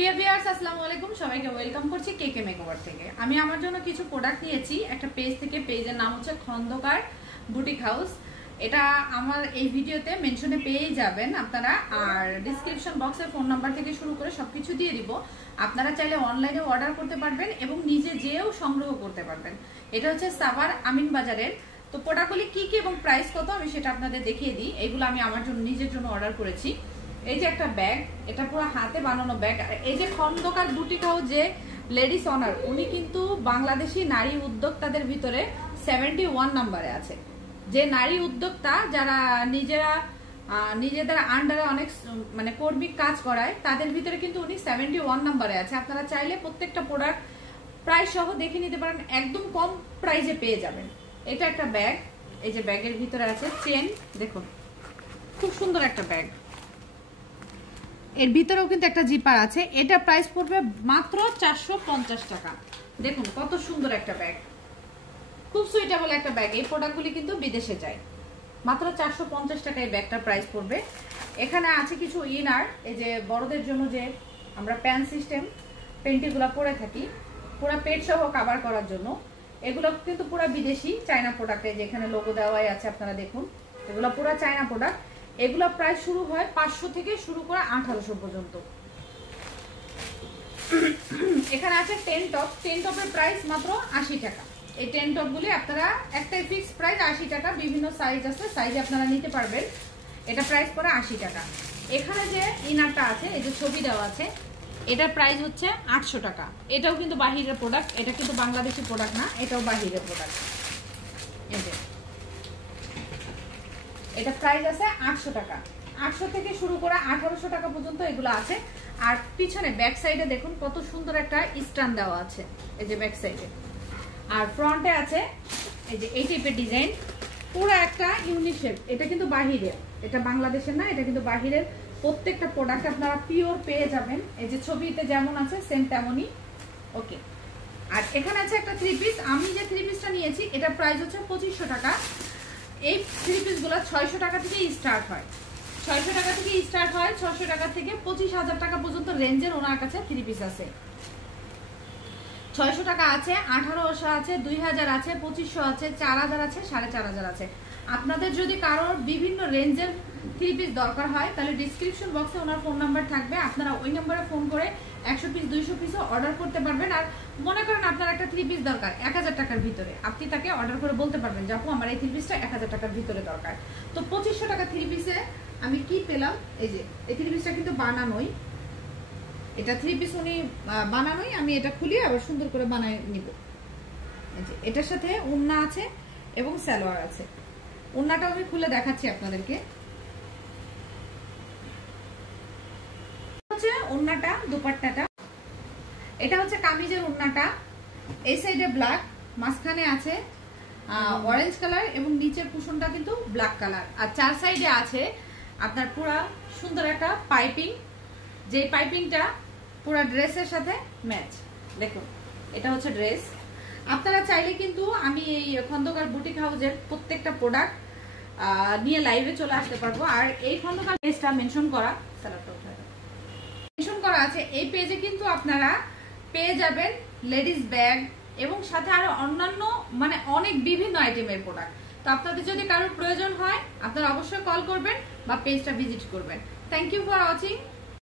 প্রিয় ভিউয়ার্স আসসালামু আলাইকুম, সবাইকে ওয়েলকাম করছি কেকে মেকওভার থেকে। আমি আমার জন্য কিছু প্রোডাক্ট নিয়েছি একটা পেজ থেকে। পেজের নাম হচ্ছে খন্দকার বুটিক হাউস। এটা আমার এই ভিডিওতে মেনশনে পেয়েই যাবেন আপনারা, আর ডিসক্রিপশন বক্সে ফোন নাম্বার থেকে শুরু করে সবকিছু দিয়ে দিব। আপনারা চাইলে অনলাইনে অর্ডার করতে পারবেন এবং নিজে যেও সংগ্রহ করতে পারবেন। এটা হচ্ছে সাভার আমিন বাজারের। তো প্রোডাক্টগুলি কি কি এবং প্রাইস কত আমি সেটা আপনাদের দেখিয়ে দিই। এইগুলো আমি আমার জন্য নিজের জন্য অর্ডার করেছি। এই যে একটা ব্যাগ, এটা পুরো হাতে বানানো ব্যাগ। আর এই যে খন্দকার বুটিক হাউস যে লেডিস অনার, উনি কিন্তু বাংলাদেশি নারী উদ্যোক্তাদের ভিতরে 71 নম্বরে আছে। যে নারী উদ্যোক্তা যারা নিজেদের আন্ডারে অনেক মানে কর্মী কাজ করায়, তাদের ভিতরে কিন্তু উনি 71 নম্বরে আছে। আপনারা চাইলে প্রত্যেকটা প্রোডাক্ট প্রাইস সহ দেখে নিতে পারেন, একদম কম প্রাইসে পেয়ে যাবেন। এটা একটা ব্যাগ, এই যে ব্যাগের ভিতরে আছে চেন, দেখুন খুব সুন্দর একটা ব্যাগ। এর ভিতরেও কিন্তু একটা জিপার আছে। এটা প্রাইস পড়বে মাত্র 450 টাকা। দেখুন কত সুন্দর একটা ব্যাগ, খুব সুইটেবল একটা ব্যাগ। এই প্রোডাক্টগুলি কিন্তু বিদেশে যায়। মাত্র 450 টাকা এই ব্যাগটার প্রাইস পড়বে। এখানে আছে কিছু ইনার, এই যে বড়দের জন্য যে আমরা প্যান্ট সিস্টেম পেন্টিগুলো পরে থাকি, পুরো পেট সহ কভার করার জন্য। এগুলো কিন্তু পুরো বিদেশি চায়না প্রোডাক্টে, যেখানে লোগো দেওয়াই আছে আপনারা দেখুন, এগুলো পুরো চায়না প্রোডাক্ট। এগুলো প্রাইস শুরু হয় 500 থেকে শুরু করে 1800 পর্যন্ত। এখানে আছে টেন টপ। টেন টপের প্রাইস মাত্র 80 টাকা। এই টেন টপ গুলি আপনারা একটাই ফিক্স প্রাইস 80 টাকা। বিভিন্ন সাইজ আছে, সাইজ আপনারা নিতে পারবেন। এটা প্রাইস পড়ে 80 টাকা। এখানে যে ইনারটা আছে, এই যে ছবি দেওয়া আছে, এটার প্রাইস হচ্ছে 800 টাকা। এটাও কিন্তু বাহিরের প্রোডাক্ট, এটা কিন্তু বাংলাদেশি প্রোডাক্ট না, এটাও বাহিরের প্রোডাক্ট। এই যে এটা প্রাইস আছে 800 টাকা। 800 থেকে শুরু করে 1800 টাকা পর্যন্ত এগুলো আছে। আর পিছনে ব্যাক সাইডে দেখুন কত সুন্দর একটা স্ট্যান্ড দেওয়া আছে, এই যে ব্যাক সাইডে। আর ফ্রন্টে আছে এই যে এই টাইপের ডিজাইন, পুরো একটা ইউনিক শেপ। এটা কিন্তু বাহিরের, এটা বাংলাদেশের না, এটা কিন্তু বাহিরের। প্রত্যেকটা প্রোডাক্ট আপনারা পিওর পেয়ে যাবেন। এই যে ছবিতে যেমন আছে সেম তেমনই। ওকে, আর এখানে আছে একটা থ্রি পিস। আমি যে থ্রি পিসটা নিয়েছি এটা প্রাইস হচ্ছে 2500 টাকা। এই থ্রি পিসগুলো 600 টাকা থেকে স্টার্ট হয়। 600 টাকা থেকে স্টার্ট হয়, 600 টাকা থেকে 25,000 টাকা পর্যন্ত রেঞ্জের ওনার কাছে থ্রি পিস আছে। 600 টাকা আছে, 1800 আছে, 2000 আছে, 2500 আছে, 4000 আছে, 4500 আছে। আপনাদের যদি কারোর বিভিন্ন রেঞ্জের থ্রি পিস দরকার হয় তাহলে ডিসক্রিপশন বক্সে ওনার ফোন নাম্বার থাকবে। আপনারা ওই নাম্বারে ফোন করে 100 পিস 200 পিসও অর্ডার করতে পারবেন। আর মনে করেন আপনার একটা থ্রি পিস দরকার 1000 টাকার ভিতরে, আপনি তাকে অর্ডার করে বলতে পারবেন যে আপু আমার এই থ্রি পিসটা 1000 টাকার ভিতরে দরকার। তো 2500 টাকা থ্রি পিসে আমি কি পেলাম, এই যে এই থ্রি পিসটা কিন্তু বানানোই, এটা থ্রি পিস উনি বানানোই। আমি এটা খুলি আবার সুন্দর করে বানায় নিব। এই যে এটার সাথে ওড়না আছে এবং সালোয়ার আছে। ওড়নাটা আমি খুলে দেখাচ্ছি আপনাদেরকে। হচ্ছে ওড়নাটা, দুপাট্টাটা। এটা হচ্ছে কামিজের ওড়নাটা। এই সাইডে ব্ল্যাক, মাঝখানে আছে অরেঞ্জ কালার এবং নিচের কুশনটা কিন্তু ব্ল্যাক কালার। আর চার সাইডে আছে আপনার পুরা সুন্দর একটা পাইপিং, যে পাইপিংটা পুরা ড্রেসের সাথে ম্যাচ। দেখুন এটা হচ্ছে ড্রেস। আপনারা চাইলে কিন্তু আমি এই খন্দকার বুটিক হাউসের প্রত্যেকটা প্রোডাক্ট নিয়ে লাইভে চলে আসতে পারবো। আর এই খন্দকার পেজটা মেনশন করা আছে, এই পেজে কিন্তু আপনারা পেয়ে যাবেন লেডিস ব্যাগ এবং সাথে আরো অন্যান্য মানে অনেক বিভিন্ন আইটেমের প্রোডাক্ট। তো আপনাদের যদি কারোর প্রয়োজন হয় আপনারা অবশ্যই কল করবেন বা পেজটা ভিজিট করবেন। Thank you for watching.